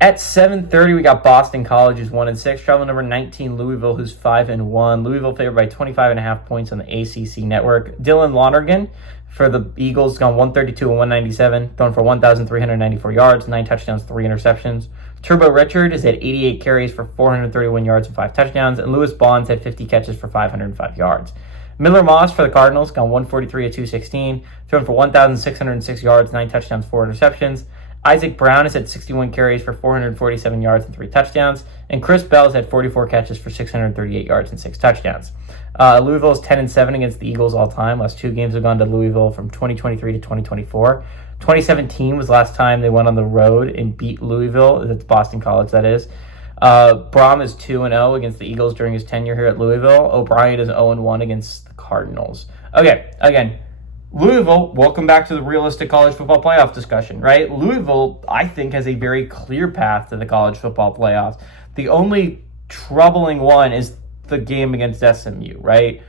At 7:30, we got Boston College, who's 1-6. Travel number 19, Louisville, who's 5-1. Louisville favored by 25.5 points on the ACC network. Dylan Lonergan for the Eagles, gone 132 and 197, thrown for 1,394 yards, 9 touchdowns, 3 interceptions. Turbo Richard is at 88 carries for 431 yards and 5 touchdowns, and Lewis Bonds had 50 catches for 505 yards. Miller Moss for the Cardinals, gone 143 at 216, thrown for 1,606 yards, 9 touchdowns, 4 interceptions. Isaac Brown is at 61 carries for 447 yards and 3 touchdowns. And Chris Bell has had 44 catches for 638 yards and 6 touchdowns. Louisville is 10-7 against the Eagles all time. Last 2 games have gone to Louisville from 2023 to 2024. 2017 was last time they went on the road and beat Louisville. That's Boston College, that is. Braum is 2-0 against the Eagles during his tenure here at Louisville. O'Brien is 0-1 against the Cardinals. Okay, again, Louisville, welcome back to the realistic college football playoff discussion, right? Louisville, I think, has a very clear path to the college football playoffs. The only troubling one is the game against SMU, right?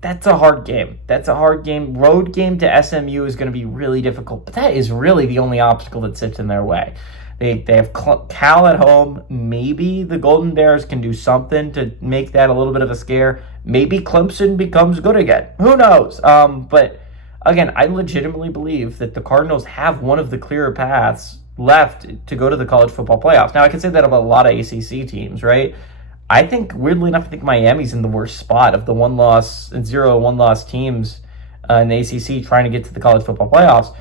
That's a hard game. Road game to SMU is going to be really difficult, but that is really the only obstacle that sits in their way. They have Cal at home. Maybe the Golden Bears can do something to make that a little bit of a scare. Maybe Clemson becomes good again. Who knows? But again, I legitimately believe that the Cardinals have one of the clearer paths left to go to the college football playoffs. Now, I can say that about a lot of ACC teams, right? I think, weirdly enough, Miami's in the worst spot of the 0-1-loss teams in the ACC trying to get to the college football playoffs.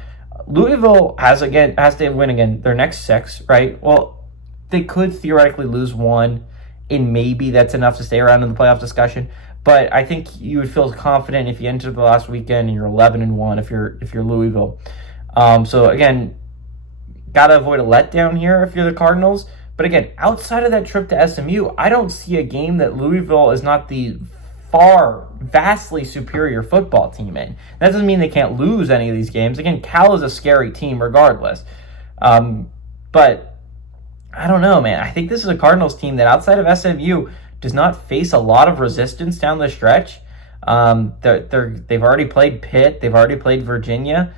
Louisville has to win again their next 6, right? Well, they could theoretically lose 1, and maybe that's enough to stay around in the playoff discussion. But I think you would feel confident if you enter the last weekend and you're 11-1 if you're Louisville. So again, gotta avoid a letdown here if you're the Cardinals. But again, outside of that trip to SMU, I don't see a game that Louisville is not the vastly superior football team in. That doesn't mean they can't lose any of these games. Again, Cal is a scary team regardless. But I don't know, man. I think this is a Cardinals team that outside of SMU does not face a lot of resistance down the stretch. They've already played Pitt. They've already played Virginia.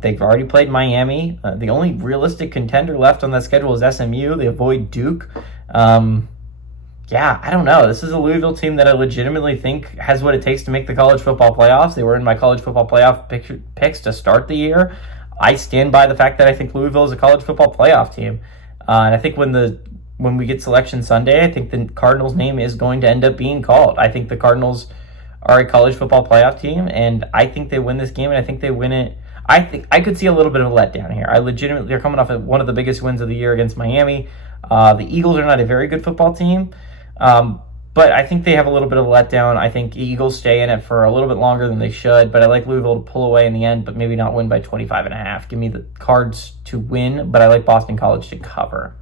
They've already played Miami. The only realistic contender left on that schedule is SMU. They avoid Duke. Yeah, I don't know. This is a Louisville team that I legitimately think has what it takes to make the college football playoffs. They were in my college football playoff picks to start the year. I stand by the fact that I think Louisville is a college football playoff team. And I think when we get Selection Sunday, I think the Cardinals' name is going to end up being called. I think the Cardinals are a college football playoff team, and I think they win this game, and I think they win it. I think I could see a little bit of a letdown here. They're coming off of one of the biggest wins of the year against Miami. The Eagles are not a very good football team. But I think they have a little bit of a letdown. I think Eagles stay in it for a little bit longer than they should, but I like Louisville to pull away in the end, but maybe not win by 25.5. Give me the Cards to win, but I like Boston College to cover.